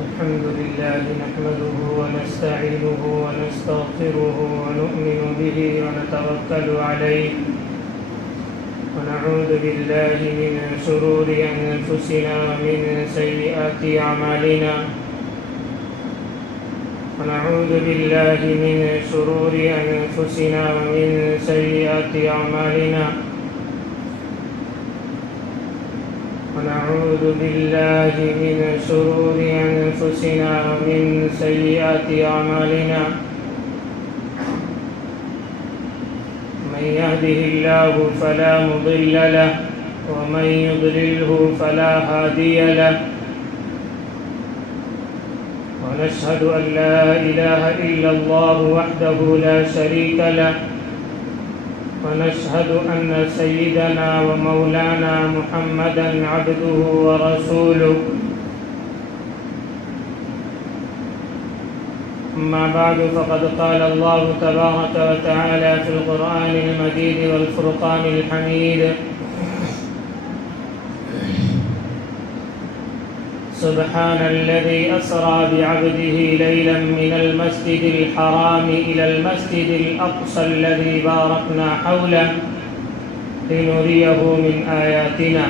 الحمد لله نحمده ونستعينه ونستغفره ونؤمن به ونتوكل عليه ونعوذ بالله من شرور أنفسنا ومن سيئات أعمالنا ونعوذ بالله من شرور أنفسنا ومن سيئات أعمالنا ونعوذ بالله من شرور أنفسنا ومن سيئات أعمالنا من يهده الله فلا مضل له ومن يضلله فلا هادي له ونشهد أن لا إله إلا الله وحده لا شريك له ونشهد أن سيدنا ومولانا محمدًا عبده ورسوله أما بعد فقد قال الله تبارك وتعالى في القرآن المجيد والفرقان الحميد سبحان الذي أسرى بعبده ليلا من المسجد الحرام إلى المسجد الأقصى الذي باركنا حوله لنريه من آياتنا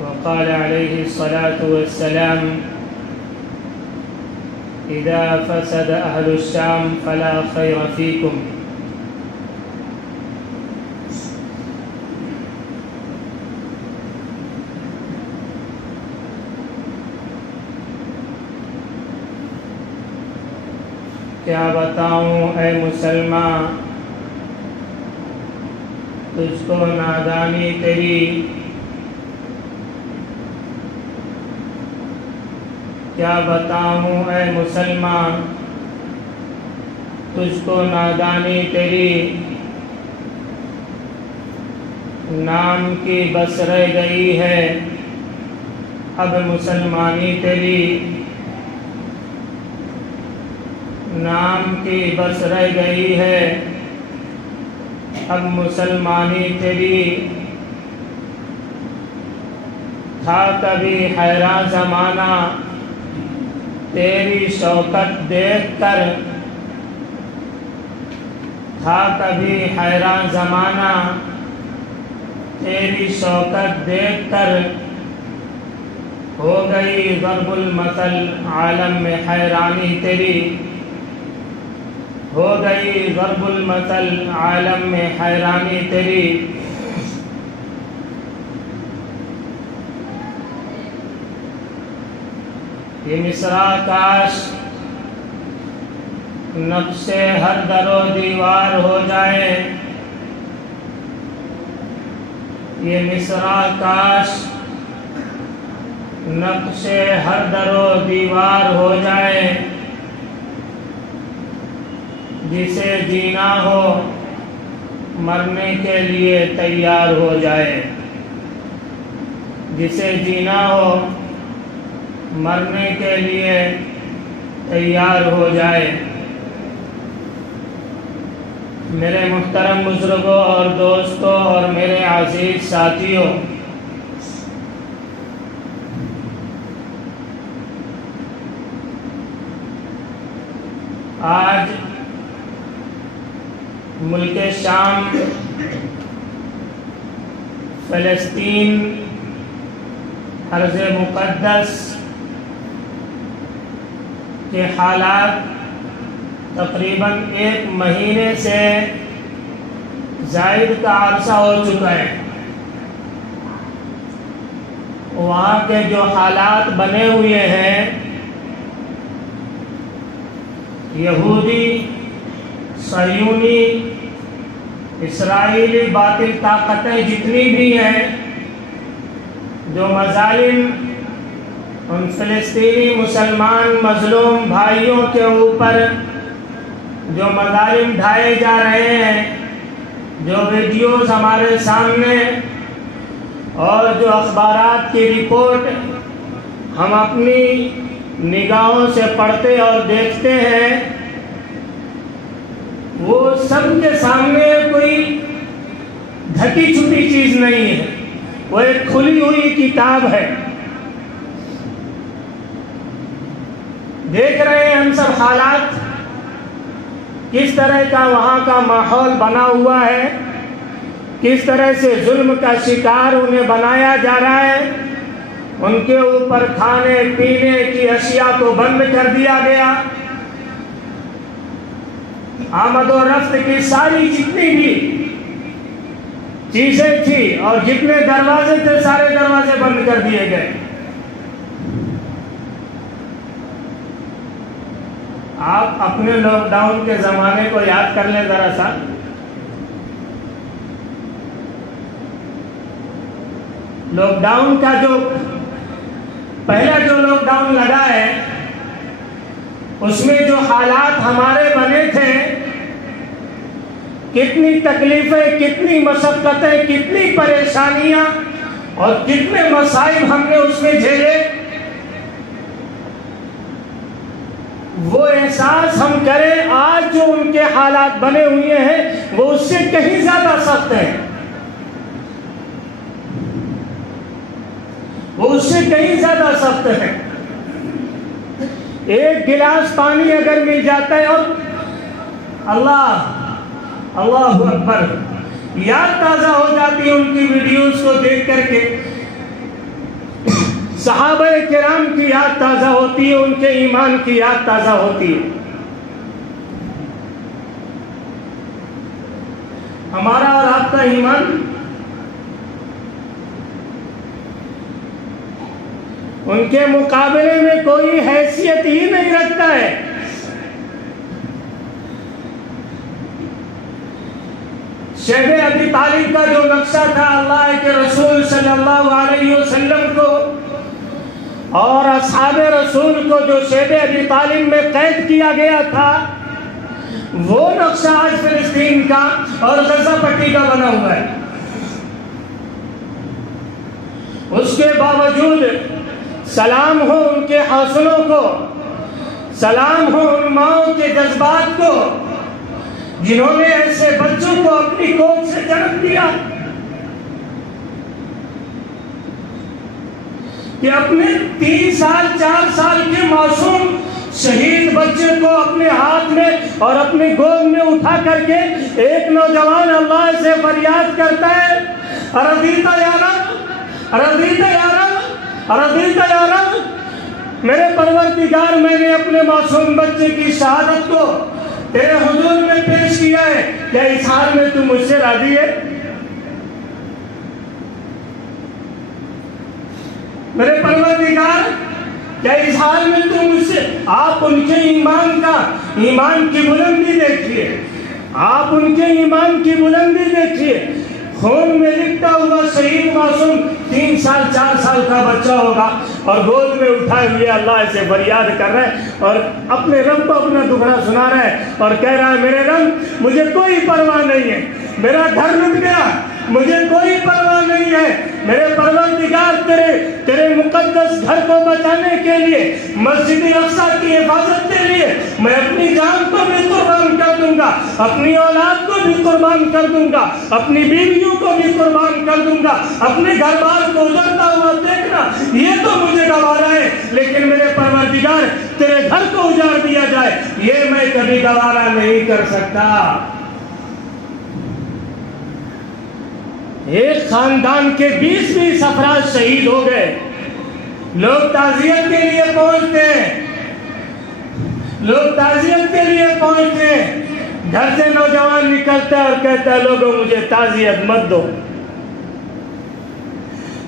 وقال عليه الصلاة والسلام إذا فسد أهل الشام فلا خير فيكم کیا بتاؤں اے مسلمان تجھ کو نادانی تیری کیا بتاؤں اے مسلمان تجھ کو نادانی تیری نام کی بس رہ گئی ہے اب مسلمانی تیری نام کی بس رہ گئی ہے اب مسلمانی تیری تھا کبھی حیران زمانہ تیری شوکت دیکھ کر تھا کبھی حیران زمانہ تیری شوکت دیکھ کر ہو گئی ضرب المثل عالم میں حیرانی تیری ہو گئی ضرب المثل عالم میں حیرانی تیری یہ مصرع کاش نقش ہر در و دیوار ہو جائے یہ مصرع کاش نقش ہر در و دیوار ہو جائے جسے جینا ہو مرنے کے لیے تیار ہو جائے جسے جینا ہو مرنے کے لیے تیار ہو جائے میرے محترم بزرگوں اور دوستوں اور میرے عزیز ساتھیوں آج ملک شام فلسطین ارض مقدس کے حالات تقریباً 1 مہینے سے زائد کا عرصہ ہو چکا ہے وہاں کے جو حالات بنے ہوئے ہیں یہودی صہیونی اسرائیلی باطل طاقتیں جتنی بھی ہیں جو مظالم ان فلسطینی مسلمان مظلوم بھائیوں کے اوپر جو مظالم ڈھائے جا رہے ہیں جو ویڈیوز ہمارے سامنے اور جو اخبارات کی رپورٹ ہم اپنی نگاہوں سے پڑھتے اور دیکھتے ہیں وہ سب کے سامنے کوئی ڈھکی چھپی چیز نہیں ہے، وہ ایک کھلی ہوئی کتاب ہے۔ دیکھ رہے ہیں ہم سب حالات، کس طرح کا وہاں کا ماحول بنا ہوا ہے، کس طرح سے ظلم کا شکار انہیں بنایا جا رہا ہے۔ ان کے اوپر کھانے پینے کی اشیاء کو بند کر دیا گیا، آمد و رفت کی ساری جتنی بھی چیزیں تھی اور جتنے دروازے تھے سارے دروازے بند کر دیے گئے۔ آپ اپنے لاک ڈاؤن کے زمانے کو یاد کر لیں ذرا سا۔ لاک ڈاؤن کا جو پہلا جو لاک ڈاؤن لگا ہے، اس میں جو حالات ہمارے بنے تھے، کتنی تکلیفیں، کتنی مشقتیں، کتنی پریشانیاں اور کتنے مصائب ہم نے اس میں جھیلے، وہ احساس ہم کریں آج جو ان کے حالات بنے ہوئے ہیں وہ اس سے کہیں زیادہ سخت ہیں، وہ اس سے کہیں زیادہ سخت ہے۔ ایک گلاس پانی اگر مل جاتا ہے اور اللہ اکبر، یاد تازہ ہو جاتی ہے ان کی ویڈیوز کو دیکھ کر کے، صحابہ کرام کی یاد تازہ ہوتی ہے، ان کے ایمان کی یاد تازہ ہوتی ہے۔ ہمارا اور آپ کا ایمان ان کے مقابلے میں کوئی حیثیت ہی نہیں رکھتا ہے۔ شیب ابی طالب کا جو نقشہ تھا اللہ کے رسول صلی اللہ علیہ وسلم کو اور اصحاب رسول کو جو شیب ابی طالب میں قید کیا گیا تھا، وہ نقشہ آج فلسطین کا اور غزہ پٹی کا بنا ہوا ہے۔ اس کے باوجود سلام ہو ان کے حوصلوں کو، سلام ہو ان ماؤں کے جذبات کو جنہوں نے ایسے بچوں کو اپنی گود سے جنم دیا کہ اپنے 3 سال 4 سال کے معصوم شہید بچے کو اپنے ہاتھ میں اور اپنی گود میں اٹھا کر کے ایک نوجوان اللہ سے فریاد کرتا ہے، رضیت یا رب، رضیت یا رب، رضیت یا رب، میرے پروردگار میں نے اپنے معصوم بچے کی شہادت کو تیرے حضور میں پیش کیا ہے، کیا اس حال میں تم مجھ سے راضی ہے؟ میرے پروردگار کیا اس حال میں تم مجھ سے، آپ ان کے ایمان کی بلندی دیکھیے، آپ ان کے ایمان کی بلندی دیکھیے، خون میں لکھتا ہوا شہید معصوم 3 سال 4 سال کا بچہ ہوگا اور گود میں اٹھائے ہوئے اللہ سے فریاد کر رہا ہے اور اپنے رب کو اپنا دکھڑا سنا رہا ہے اور کہہ رہا ہے میرے رب مجھے کوئی پرواہ نہیں ہے، میرا گھر لٹ گیا مجھے کوئی پرواہ نہیں ہے، میرے پروردگار تیرے مقدس گھر کو بچانے کے لیے، مسجد اقصیٰ کی حفاظت کے لیے میں اپنی جان کو بھی قربان کر دوں گا، اپنی اولاد کو بھی قربان کر دوں گا، اپنی بیویوں کو بھی قربان کر دوں گا، اپنے گھر بار کو اجڑتا ہوا دیکھنا یہ تو مجھے گوارا ہے، لیکن میرے پروردگار تیرے گھر کو اجاڑ دیا جائے یہ میں کبھی گوارا نہیں کر سکتا۔ ایک خاندان کے 20 افراد شہید ہو گئے، لوگ تعزیت کے لیے پہنچتے ہیں، لوگ تعزیت کے لیے پہنچتے ہیں، گھر سے نوجوان نکلتا ہے اور کہتا ہے لوگوں مجھے تعزیت مت دو،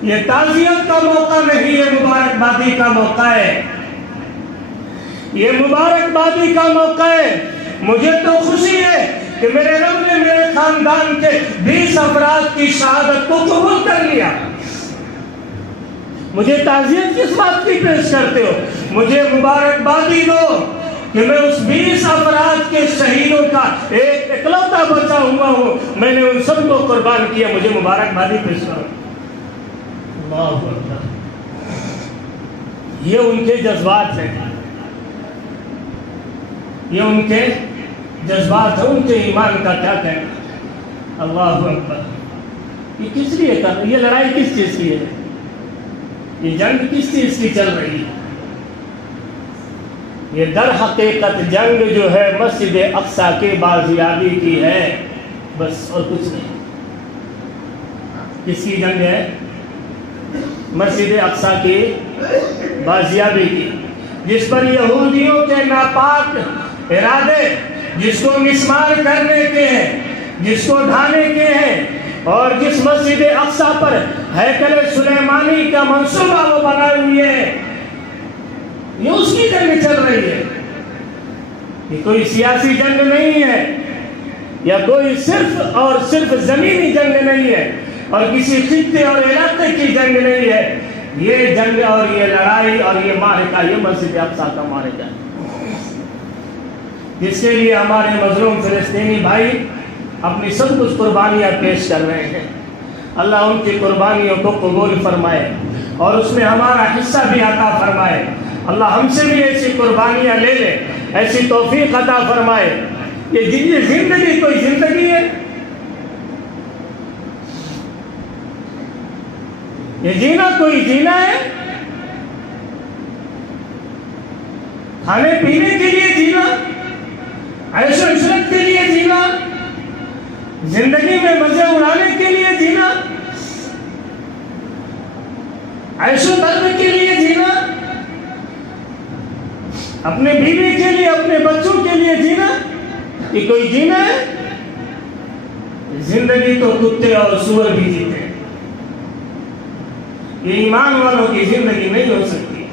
یہ تعزیت کا موقع نہیں، یہ مبارکبادی کا موقع ہے، یہ مبارکبادی کا موقع ہے۔ مجھے تو خوشی ہے کہ میرے رب نے میرے خاندان کے 20 افراد کی شہادت کو قبول کر لیا، مجھے تعزیت کس بات کی پیش کرتے ہو؟ مجھے مبارکبادی دو کہ میں اس 20 افراد کے شہیدوں کا ایک اکلوتا بچہ ہوا ہوں، میں نے ان سب کو قربان کیا، مجھے مبارکبادی پیش کرو۔ اللہ اکبر، یہ ان کے جذبات ہیں، یہ ان کے جذبات ہیں، ان کے ایمان کا کیا کہنا۔ اللہ اکبر۔ یہ کس لیے کر رہی ہے؟ یہ لڑائی کس چیز کی ہے؟ یہ جنگ کس چیز کی چل رہی ہے؟ یہ در حقیقت جنگ جو ہے مسجد اقصی کے بازیابی کی ہے، بس اور کچھ نہیں۔ کس کی جنگ ہے؟ مسجد اقصی کی بازیابی کی، جس پر یہودیوں کے ناپاک ارادے، جس کو مسمار کرنے کے ہیں، جس کو ڈھانے کے ہیں، اور جس مسجد اقصی پر ہیکل سلیمانی کا منصوبہ وہ بنائے ہوئے ہیں، یہ اس کی جنگ چل رہی ہے۔ یہ کوئی سیاسی جنگ نہیں ہے، یا کوئی صرف اور صرف زمینی جنگ نہیں ہے، اور کسی خطے اور علاقے کی جنگ نہیں ہے۔ یہ جنگ اور یہ لڑائی اور یہ معرکہ، یہ مسجد اقصی کا معرکہ ہے، جس کے لیے ہمارے مظلوم فلسطینی بھائی اپنی سب کچھ قربانیاں پیش کر رہے ہیں۔ اللہ ان کی قربانیوں کو قبول فرمائے اور اس میں ہمارا حصہ بھی عطا فرمائے۔ اللہ ہم سے بھی ایسی قربانیاں لے لے، ایسی توفیق عطا فرمائے۔ یہ زندگی کوئی زندگی ہے؟ یہ جینا کوئی جینا ہے؟ کھانے پینے کے لیے جینا، عیش و عشرت کے لیے جینا، زندگی میں مزے اڑانے کے لیے جینا، عیش و طرب کے لیے جینا، اپنے بیوی کے لیے، اپنے بچوں کے لیے جینا، یہ کوئی جینا ہے؟ زندگی تو کتے اور سور بھی جیتے ہیں۔ یہ ایمان والوں کی زندگی نہیں ہو سکتی،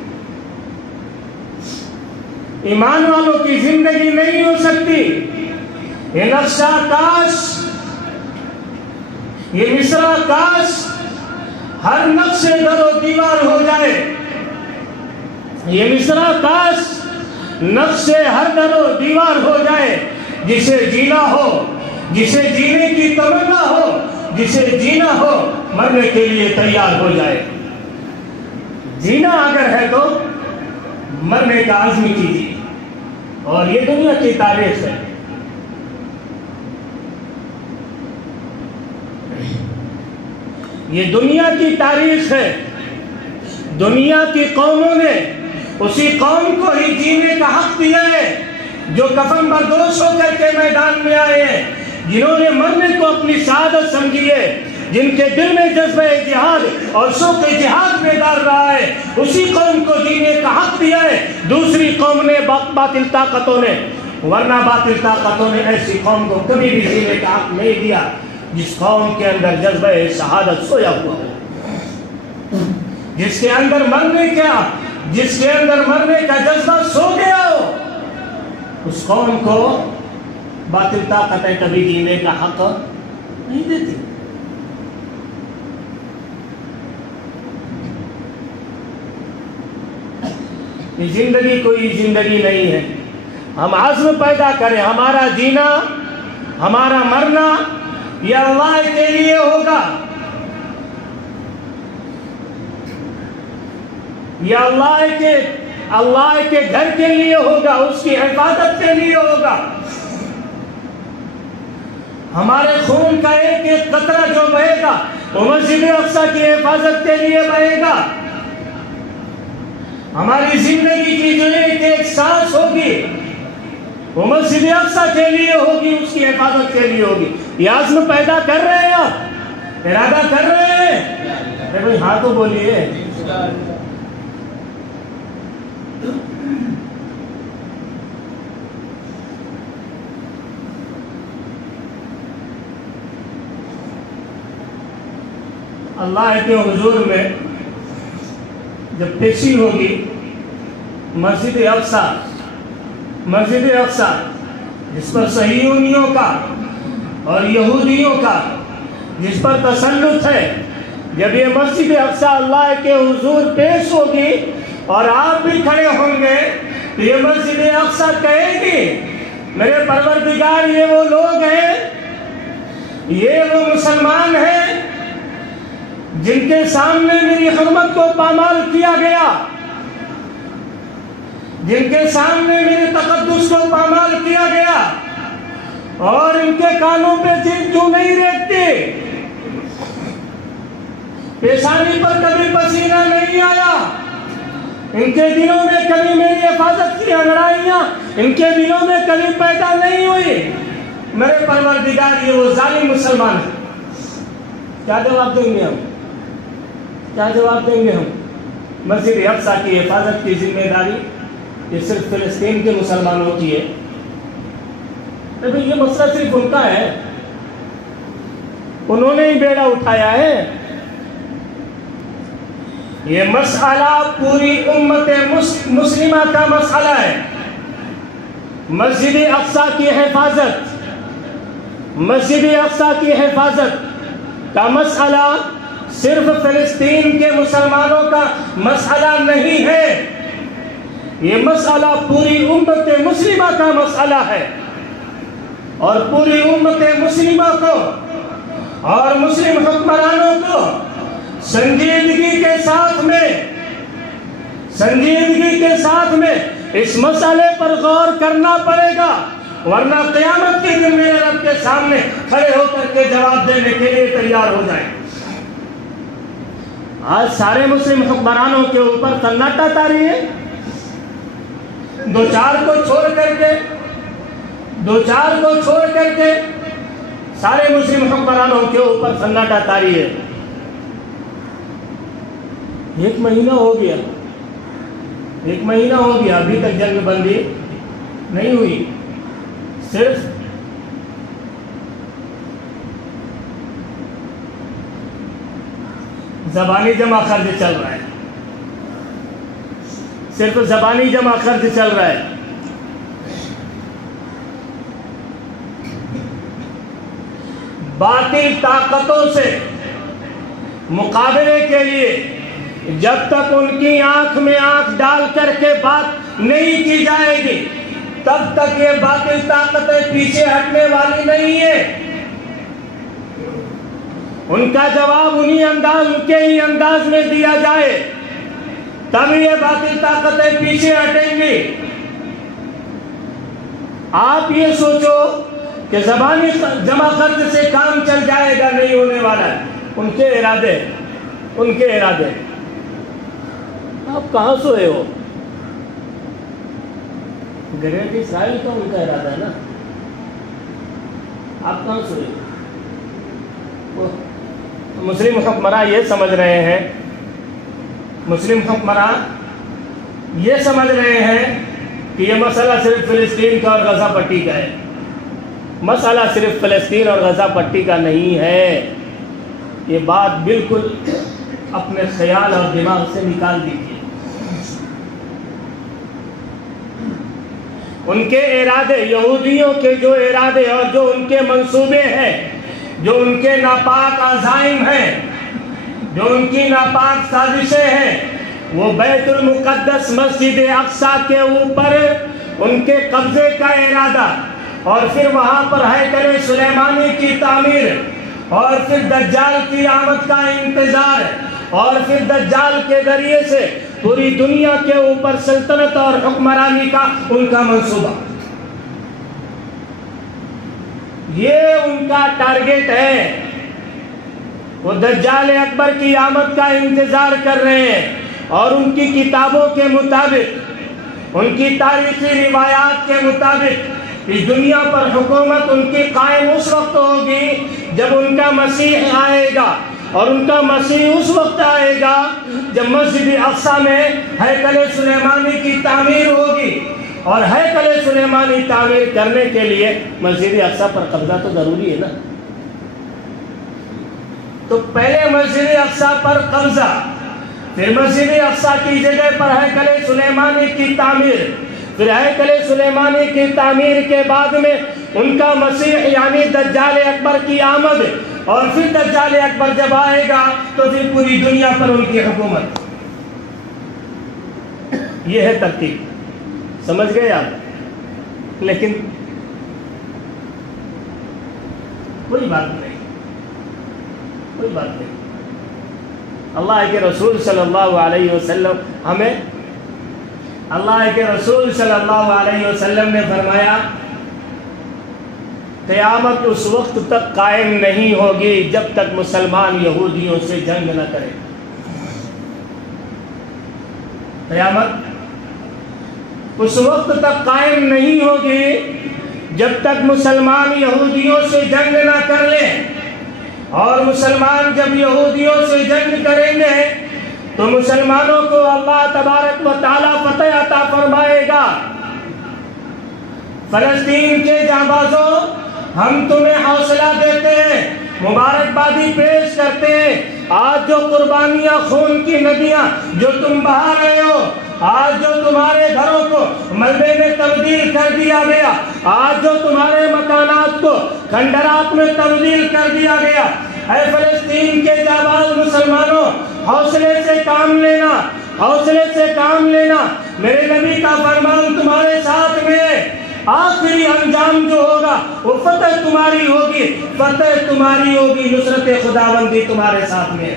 ایمان والوں کی زندگی نہیں ہو سکتی۔ یہ نقشہ کاش، یہ مصرع کاش ہر نقش در و دیوار ہو جائے، یہ مصرع کاش نقش ہر در و دیوار ہو جائے، جسے جینا ہو، جسے جینے کی تمنا ہو، جسے جینا ہو مرنے کے لیے تیار ہو جائے۔ جینا اگر ہے تو مرنے کا عزم کیجیے، اور یہ دنیا کی تاریخ ہے۔ یہ دنیا کی تاریخ ہے۔ دنیا کی قوموں نے اسی قوم کو ہی جینے کا حق دیا ہے جو کفن بردوش ہو کر کے میدان میں آئے ہیں، جنہوں نے مرنے کو اپنی سعادت سمجھی ہے، جن کے دل میں جذبہ جہاد اور شوق جہاد بیدار رہا ہے، اسی قوم کو جینے کا حق دیا ہے۔ دوسری قوم نے، باطل طاقتوں نے، ورنہ باطل طاقتوں نے ایسی قوم کو کبھی بھی جینے کا حق نہیں دیا جس قوم کے اندر جذبہ شہادت سویا ہوا ہو، جس کے اندر مرنے کا جذبہ سو گیا ہو، اس قوم کو باطل طاقتیں کبھی جینے کا حق نہیں دیتی۔ یہ زندگی کوئی زندگی نہیں ہے۔ ہم عزم پیدا کریں، ہمارا جینا، ہمارا مرنا یہ اللہ کے لیے ہوگا، یہ اللہ کے گھر کے لیے ہوگا، اس کی حفاظت کے لیے ہوگا۔ ہمارے خون کا ایک ایک قطرہ جو بہے گا وہ مسجد اقصی کی حفاظت کے لیے بہے گا۔ ہماری زندگی کی جو ایک ایک سانس ہوگی وہ مسجد اقصی کے لیے ہوگی، اس کی حفاظت کے لیے ہوگی۔ یہ عزم پیدا کر رہے ہیں، آپ ارادہ کر رہے ہیں؟ ارے بھائی ہاں تو بولیے۔ اللہ کے حضور میں جب پیشی ہوگی مسجد اقصی جس پر صہیونیوں کا اور یہودیوں کا جس پر تسلط ہے، جب یہ مسجد اقصی اللہ کے حضور پیش ہوگی اور آپ بھی کھڑے ہوں گے تو یہ مسجد اقصی کہے گی میرے پروردگار یہ وہ لوگ ہیں، یہ وہ مسلمان ہیں جن کے سامنے میری حرمت کو پامال کیا گیا، جن کے سامنے میرے تقدس کو پامال کیا گیا، اور ان کے کانوں پہ چیز کیوں نہیں ریکھتی؟ پیشانی پر کبھی پسینہ نہیں آیا، ان کے دلوں میں کبھی میری حفاظت کی انگڑائیاں ان کے دلوں میں کبھی پیدا نہیں ہوئی۔ میرے پروردگار یہ وہ ظالم مسلمان ہے۔ کیا جواب دیں گے ہم؟ کیا جواب دیں گے ہم؟ مسجد اقصیٰ کی حفاظت کی ذمہ داری یہ صرف فلسطین کے مسلمانوں کی ہے؟ یہ مسئلہ صرف ان کا ہے، انہوں نے ہی بیڑا اٹھایا ہے۔ یہ مسئلہ پوری امت مسلمہ کا مسئلہ ہے۔ مسجد اقصیٰ کی حفاظت، مسجد اقصیٰ کی حفاظت کا مسئلہ صرف فلسطین کے مسلمانوں کا مسئلہ نہیں ہے، یہ مسئلہ پوری امت مسلمہ کا مسئلہ ہے، اور پوری امت مسلمہ کو اور مسلم حکمرانوں کو سنجیدگی کے ساتھ میں اس مسئلے پر غور کرنا پڑے گا، ورنہ قیامت کے دن میرے رب کے سامنے کھڑے ہو کر کے جواب دینے کے لیے تیار ہو جائیں۔ آج سارے مسلم حکمرانوں کے اوپر سناٹا طاری ہے، دو چار کو چھوڑ کر کے سارے مسلم حکمرانوں کے اوپر سناٹا طاری ہے۔ 1 مہینہ ہو گیا، 1 مہینہ ہو گیا، ابھی تک جنگ بندی نہیں ہوئی، صرف زبانی جمع خرچ چل رہا ہے، صرف زبانی جمع خرچ چل رہا ہے۔ باطل طاقتوں سے مقابلے کے لیے جب تک ان کی آنکھ میں آنکھ ڈال کر کے بات نہیں کی جائے گی تب تک یہ باطل طاقتیں پیچھے ہٹنے والی نہیں ہے۔ ان کا جواب ان کے ہی انداز میں دیا جائے تب یہ باطل طاقتیں پیچھے ہٹیں گی۔ آپ یہ سوچو کہ زبانی جمع خرچ سے کام چل جائے گا، نہیں ہونے والا ہے۔ ان کے ارادے آپ کہاں سوئے ہو؟ گریٹ اسرائیل کا ان کا ارادہ ہے نا، آپ کہاں سوئے ہو؟ مسلم حکمراں یہ سمجھ رہے ہیں، مسلم حکمراں یہ سمجھ رہے ہیں کہ یہ مسئلہ صرف فلسطین کا اور غزہ پٹی کا ہے۔ مسئلہ صرف فلسطین اور غزہ پٹی کا نہیں ہے، یہ بات بالکل اپنے خیال اور دماغ سے نکال دیجیے۔ ان کے ارادے، یہودیوں کے جو ارادے اور جو ان کے منصوبے ہیں، جو ان کے ناپاک عزائم ہیں، جو ان کی ناپاک سازشیں ہیں، وہ بیت المقدس مسجد اقصیٰ کے اوپر ان کے قبضے کا ارادہ، اور پھر وہاں پر ہیکل سلیمانی کی تعمیر، اور پھر دجال کی آمد کا انتظار، اور پھر دجال کے ذریعے سے پوری دنیا کے اوپر سلطنت اور حکمرانی کا ان کا منصوبہ، یہ ان کا ٹارگیٹ ہے۔ وہ دجال اکبر کی آمد کا انتظار کر رہے ہیں، اور ان کی کتابوں کے مطابق، ان کی تاریخی روایات کے مطابق اس دنیا پر حکومت ان کی قائم اس وقت ہوگی جب ان کا مسیح آئے گا، اور ان کا مسیح اس وقت آئے گا جب مسجد اقصیٰ میں ہیکل سلیمانی کی تعمیر ہوگی، اور ہیکل سلیمانی تعمیر کرنے کے لیے مسجد اقصیٰ پر قبضہ تو ضروری ہے نا۔ تو پہلے مسجد اقصیٰ پر قبضہ، پھر مسجد اقصیٰ کی جگہ پر ہیکل سلیمانی کی تعمیر، پھر ہیکل سلیمانی کی تعمیر کے بعد میں ان کا مسیح یعنی دجال اکبر کی آمد، اور پھر دجال اکبر جب آئے گا تو پھر پوری دنیا پر ان کی حکومت۔ یہ ہے ترتیب، سمجھ گئے آپ؟ لیکن کوئی بات نہیں، کوئی بات نہیں۔ اللہ کے رسول صلی اللہ علیہ وسلم ہمیں، اللہ کے رسول صلی اللہ علیہ وسلم نے فرمایا قیامت اس وقت تک قائم نہیں ہوگی جب تک مسلمان یہودیوں سے جنگ نہ کرے. قیامت اس وقت تک قائم نہیں ہوگی جب تک مسلمان یہودیوں سے جنگ نہ کر لیں. اور مسلمان جب یہودیوں سے جنگ کریں گے تو مسلمانوں کو اللہ تبارک و تعالیٰ فتح عطا فرمائے گا. فلسطین کے جانبازوں، ہم تمہیں حوصلہ دیتے ہیں، مبارکبادی پیش کرتے ہیں. آج جو قربانیاں، خون کی ندیاں جو تم بہا رہے ہو، آج جو تمہارے گھروں کو ملبے میں تبدیل کر دیا گیا، آج جو تمہارے مکانات کو کھنڈرات میں تبدیل کر دیا گیا، اے فلسطین کے جانباز مسلمانوں، حوصلے سے کام لینا، حوصلے سے کام لینا. میرے نبی کا فرمان تمہارے ساتھ میں، آخری انجام جو ہوگا وہ فتح تمہاری ہوگی، فتح تمہاری ہوگی، نصرت خداوندی تمہارے ساتھ میں.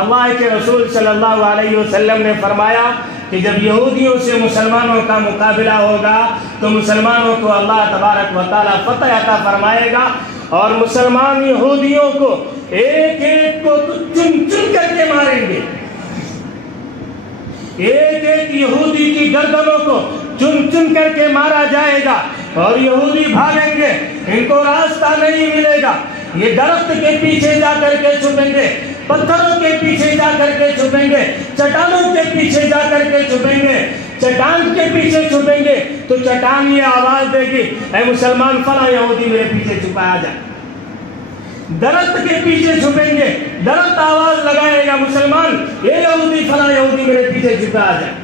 اللہ کے رسول صلی اللہ علیہ وسلم نے فرمایا کہ جب یہودیوں سے مسلمانوں کا مقابلہ ہوگا تو مسلمانوں کو اللہ تبارک و تعالیٰ فتح عطا فرمائے گا، اور مسلمان یہودیوں کو ایک ایک کو چن چن کر کے ماریں گے. ایک ایک یہودی کی گردنوں کو چن چن کر کے مارا جائے گا، اور یہودی بھاگیں گے، ان کو راستہ نہیں ملے گا. یہ درخت کے پیچھے جا کر کے چھپیں گے، پتھروں کے پیچھے جا کر کے چھپیں گے، چٹانوں کے پیچھے جا کر کے چھپیں گے. چٹان کے پیچھے چھپیں گے تو چٹان یہ آواز دے گی، اے مسلمان فلاں یہودی میرے پیچھے چھپایا جائے. درخت کے پیچھے چھپیں گے، درخت آواز لگائے گا، مسلمان یہ یہودی فلاں یہودی میرے پیچھے چھپایا جائے.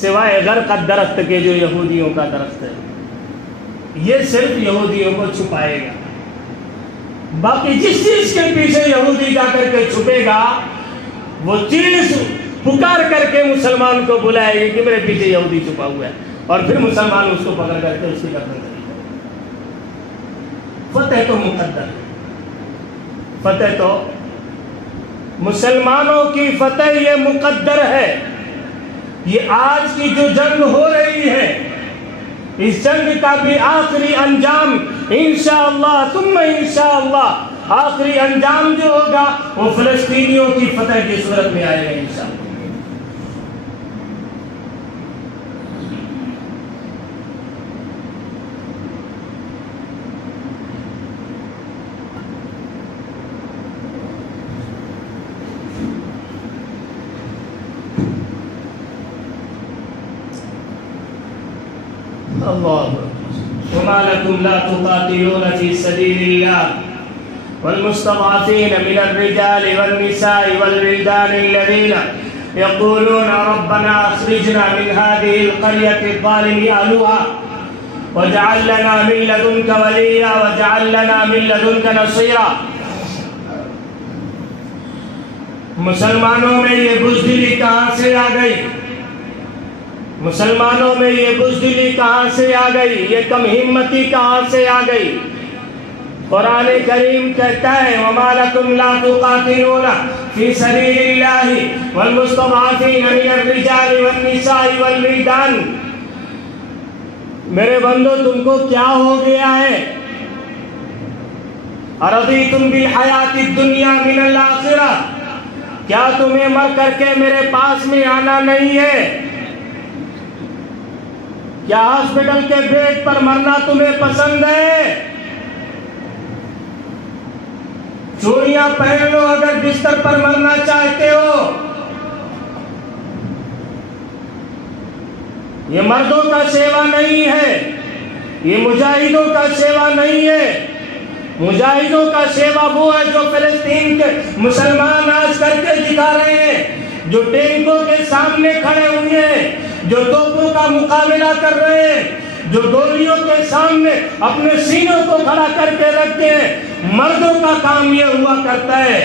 سوائے غرقد درخت کے جو یہودیوں کا درخت ہے، یہ صرف یہودیوں کو چھپائے گا. باقی جس چیز کے پیچھے یہودی جا کر کے چھپے گا، وہ چیز پکار کر کے مسلمان کو بلائے گی کہ میرے پیچھے یہودی چھپا ہوا ہے، اور پھر مسلمان اس کو پکڑ کر کے اس کی گردن کرے گا. فتح تو مقدر، فتح تو مسلمانوں کی فتح یہ مقدر ہے. یہ آج کی جو جنگ ہو رہی ہے، اس جنگ کا بھی آخری انجام انشاءاللہ ثم انشاءاللہ آخری انجام جو ہوگا وہ فلسطینیوں کی فتح کی صورت میں آئے گا انشاءاللہ. وما لكم لا تقاتلون في سبيل الله والمستضعفين من الرجال والنساء والولدان الذين يقولون ربنا اخرجنا من هذه القرية الظالم أهلها واجعل لنا من لدنك وليا واجعل لنا من لدنك نصيرا. مسلمانوں میں یہ بزدلی کہاں سے آ گئی؟ مسلمانوں میں یہ بزدلی کہاں سے آ گئی؟ یہ کم ہمتی کہاں سے آ گئی؟ قرآن کریم کہتا ہے وَمَا لَكُمْ لَا تُقَاتِلُونَ فِي سَبِيلِ اللَّهِ وَالْمُسْتَضْعَفِينَ مِنَ الرِّجَالِ وَالنِّسَاءِ وَالْوِلْدَانِ. میرے بندو تم کو کیا ہو گیا ہے؟ أَرَضِيتُمْ بِالْحَيَاةِ الدُّنْيَا مِنَ الْآخِرَةِ. کیا تمہیں مر کر کے میرے پاس میں آنا نہیں ہے؟ کیا ہاسپٹل کے بیڈ پر مرنا تمہیں پسند ہے؟ چوڑیاں پہن لو اگر بستر پر مرنا چاہتے ہو. یہ مردوں کا سیوا نہیں ہے، یہ مجاہدوں کا سیوا نہیں ہے. مجاہدوں کا سیوا وہ ہے جو فلسطین کے مسلمان آج کر کے دکھا رہے ہیں، جو ٹینکوں کے سامنے کھڑے ہوئے ہیں، جو توپوں کا مقابلہ کر رہے ہیں، جو گولیوں کے سامنے اپنے سینوں کو کھڑا کر کے رکھتے ہیں. مردوں کا کام یہ ہوا کرتا ہے،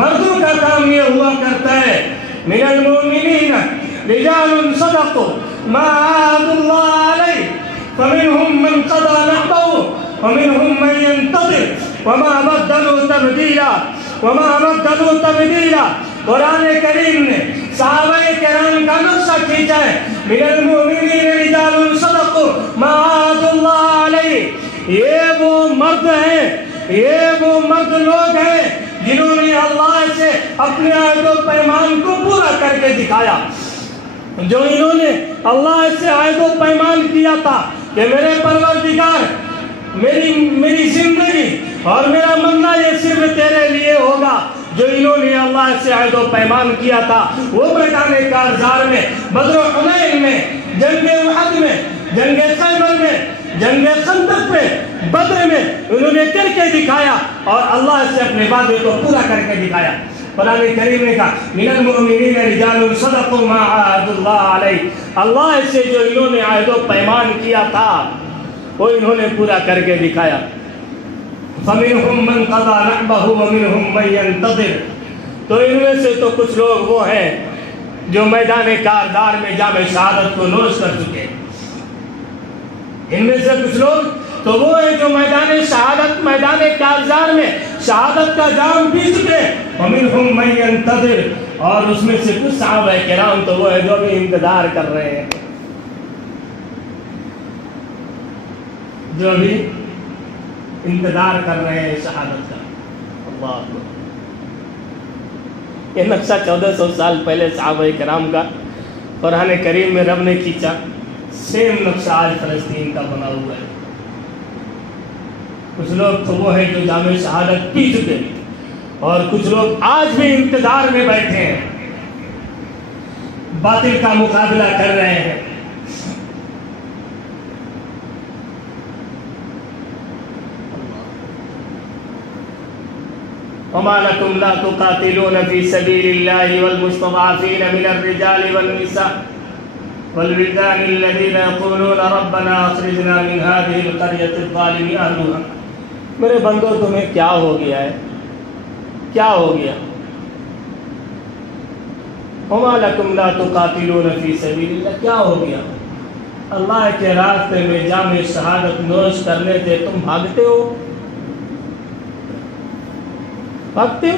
مردوں کا کام یہ ہوا کرتا ہے. من المؤمنین رجال صدقوا ما عاهدوا الله علیہ فمنهم من قضى نحبه ومنهم من ينتظر وما بدلوا تبدیلا، وما بدلوا تبدیلا. قرآن کریم نے صحابہ کرام کا نقشہ کھینچا ہے، من المؤمنین رجال صدقوا ما عاهدوا اللہ علیہ۔ یہ وہ مرد ہیں، یہ وہ مرد لوگ ہیں جنہوں نے اللہ سے اپنے عہد و پیمان کو پورا کر کے دکھایا، جو انہوں نے اللہ سے عہد و پیمان کیا تھا کہ میرے پروردگار میری زندگی اور میرا مرنا یہ صرف تیرے لیے ہوگا۔ جو انہوں نے اللہ سے عہد و پیمان کیا تھا وہ میدان کارزار میں، بدر و حنین میں، جنگ احد میں، جنگ خیبر میں، جنگ خندق میں، بدر میں انہوں نے کر کے دکھایا اور اللہ سے اپنے وعدے کو پورا کر کے دکھایا۔ قرآن کریم نے کہا من المؤمنین رجال صدقوا ما عاهدوا اللہ علیہ، اللہ سے جو انہوں نے عہد و پیمان کیا تھا وہ انہوں نے پورا کر کے دکھایا۔ فَمِنْهُمْ مَنْ قَضَى نَحْبَهُ وَمِنْهُمْ مَنْ يَنْتَظِرُ، تو ان میں سے تو کچھ لوگ وہ ہیں جو میدان کاردار میں جام شہادت کو نوش کر چکے، ان میں سے کچھ لوگ تو وہ ہیں جو میدان شہادت، میدان کارزار میں شہادت کا جام پی چکے۔ وَمِنْهُمْ مَنْ يَنْتَظِرُ، اور اس میں سے کچھ صحابہ کرام تو وہ ہیں جو بھی انتظار کر رہے ہیں، جو بھی انتظار کر رہے ہیں شہادت کا۔ اللہ اکبر۔ یہ نقشہ 1400 سال پہلے صحابہ کرام کا قرآن کریم میں رب نے کھینچا، سیم نقشہ آج فلسطین کا بنا ہوا ہے۔ کچھ لوگ تو وہ ہیں جو جام شہادت پی چکے اور کچھ لوگ آج بھی انتظار میں بیٹھے ہیں، باطل کا مقابلہ کر رہے ہیں۔ وما لكم لا تقاتلون في سبيل الله والمستضعفين من الرجال والنساء والولدان الذين يقولون ربنا اخرجنا من هذه القرية الظالم اهلها۔ میرے بندو تمہیں کیا ہو گیا ہے، کیا ہو گیا؟ وما لكم لا تقاتلون في سبيل الله، کیا ہو گیا؟ اللہ کے راستے میں جام شہادت نوش کرنے سے تم بھاگتے ہو، بھاگتے ہو؟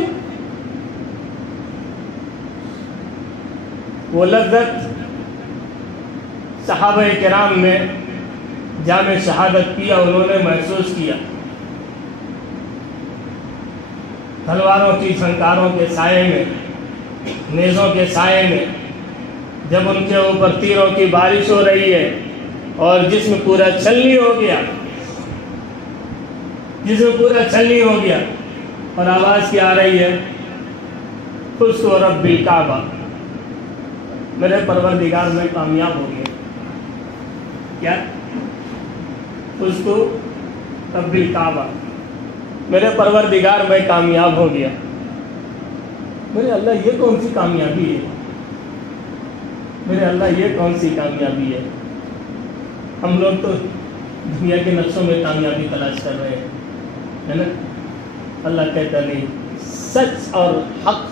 وہ لذت صحابہ کرام نے جام شہادت کیا، انہوں نے محسوس کیا۔ تلواروں کی جھنکاروں کے سائے میں، نیزوں کے سائے میں، جب ان کے اوپر تیروں کی بارش ہو رہی ہے اور جسم پورا چھلنی ہو گیا، جسم پورا چھلنی ہو گیا، اور آواز کیا آ رہی ہے؟ فزت ورب الکعبہ، میرے پروردگار میں کامیاب ہو گیا۔ کیا؟ فزت رب الکعبہ، میرے پروردگار میں کامیاب ہو گیا۔ میرے اللہ یہ کون سی کامیابی ہے؟ میرے اللہ یہ کون سی کامیابی ہے؟ ہم لوگ تو دنیا کے نقشوں میں کامیابی تلاش کر رہے ہیں، ہے نا؟ اللہ کہتا نہیں، سچ اور حق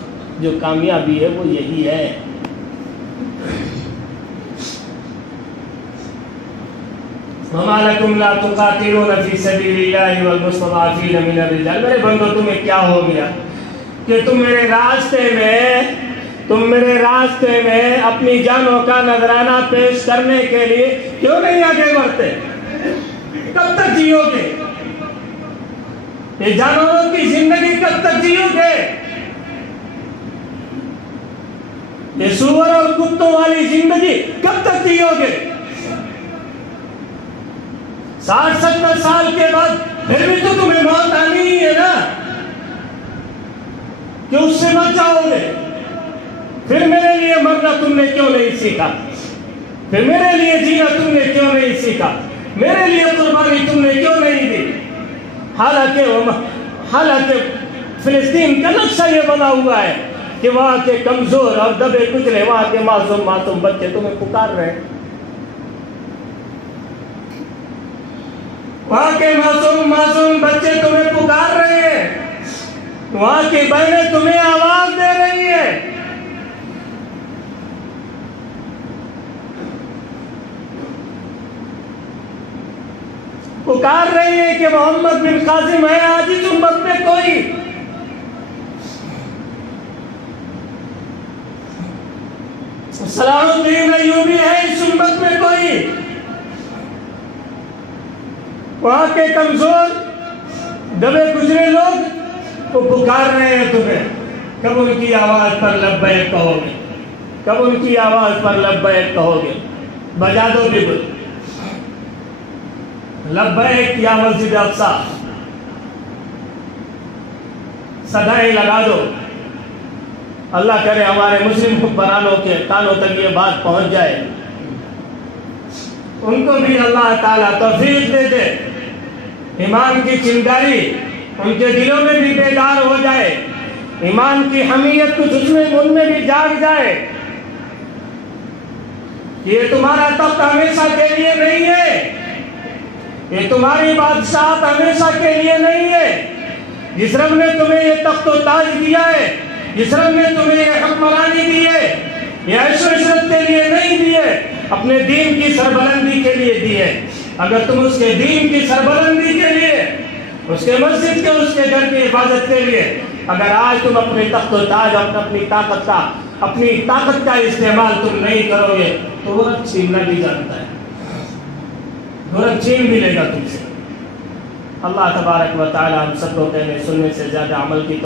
جو کامیابی ہے وہ یہی ہے۔ وَمَا لَكُمْ لَا تُقَاتِلُونَ فِي سَبِيلِ اللَّهِ وَالْمُسْتَضْعَفِينَ مِنَ الرِّجَالِ، میرے بندو تمہیں کیا ہو گیا کہ تم میرے راستے میں اپنی جانوں کا نذرانہ پیش کرنے کے لیے کیوں نہیں آگے بڑھتے؟ کب تک جیو گے؟ یہ جانوروں کی زندگی کب تک جیو گے؟ یہ سور اور کتوں والی زندگی کب تک جیو گے؟ 60-70 سال کے بعد پھر بھی تو تمہیں موت آنی ہی ہے نا، کہ اس سے بچ جاؤ گے۔ پھر میرے لیے مرنا تم نے کیوں نہیں سیکھا؟ پھر میرے لیے جینا تم نے کیوں نہیں سیکھا؟ میرے لیے قربانی تم نے کیوں نہیں دی؟ حالانکہ فلسطین کا نقشہ یہ بنا ہوا ہے کہ وہاں کے کمزور اور دبے کچلے، وہاں کے معصوم بچے تمہیں پکار رہے ہیں، وہاں کے معصوم بچے تمہیں پکار رہے ہیں، وہاں کی بہنیں تمہیں آواز دے رہی ہیں۔ پکار رہی ہے کہ محمد بن قاسم ہے آج اس امت میں کوئی، صلاح الدین ایوبی ہے اس امت میں کوئی؟ وہاں کے کمزور دبے گزرے لوگ وہ پکار رہے ہیں تمہیں، کب ان کی آواز پر لبیک کہو گے؟ کب ان کی آواز پر لبیک کہو گے؟ بجا دو بگل لبیک یا مسجد اقصی، صدائیں لگا دو۔ اللہ کرے ہمارے مسلم حکمرانوں کے کانوں تک یہ بات پہنچ جائے، ان کو بھی اللہ تعالیٰ توفیق دے دے، ایمان کی چنگاری ان کے دلوں میں بھی بیدار ہو جائے، ایمان کی حمیت کچھ ان میں بھی جاگ جائے کہ یہ تمہارا تخت ہمیشہ کے لیے نہیں ہے، یہ تمہاری بادشاہت ہمیشہ کے لیے نہیں ہے۔ جس رب نے تمہیں یہ تخت و تاج دیا ہے، جس رب نے تمہیں یہ حکمرانی دی ہے، یہ عیش و عشرت کے لیے نہیں دی ہے، اپنے دین کی سربلندی کے لیے دی ہے۔ اگر تم اس کے دین کی سربلندی کے لیے، اس کے مسجد کے، اس کے گھر کی حفاظت کے لیے اگر آج تم اپنے تخت و تاج، اپنی طاقت کا استعمال تم نہیں کرو گے تو وہ چھیننا بھی جانتا ہے، وہ چھین بھی لے گا تم سے۔ اللہ تبارک و تعالی ہم سب کو کہنے سننے سے زیادہ عمل کی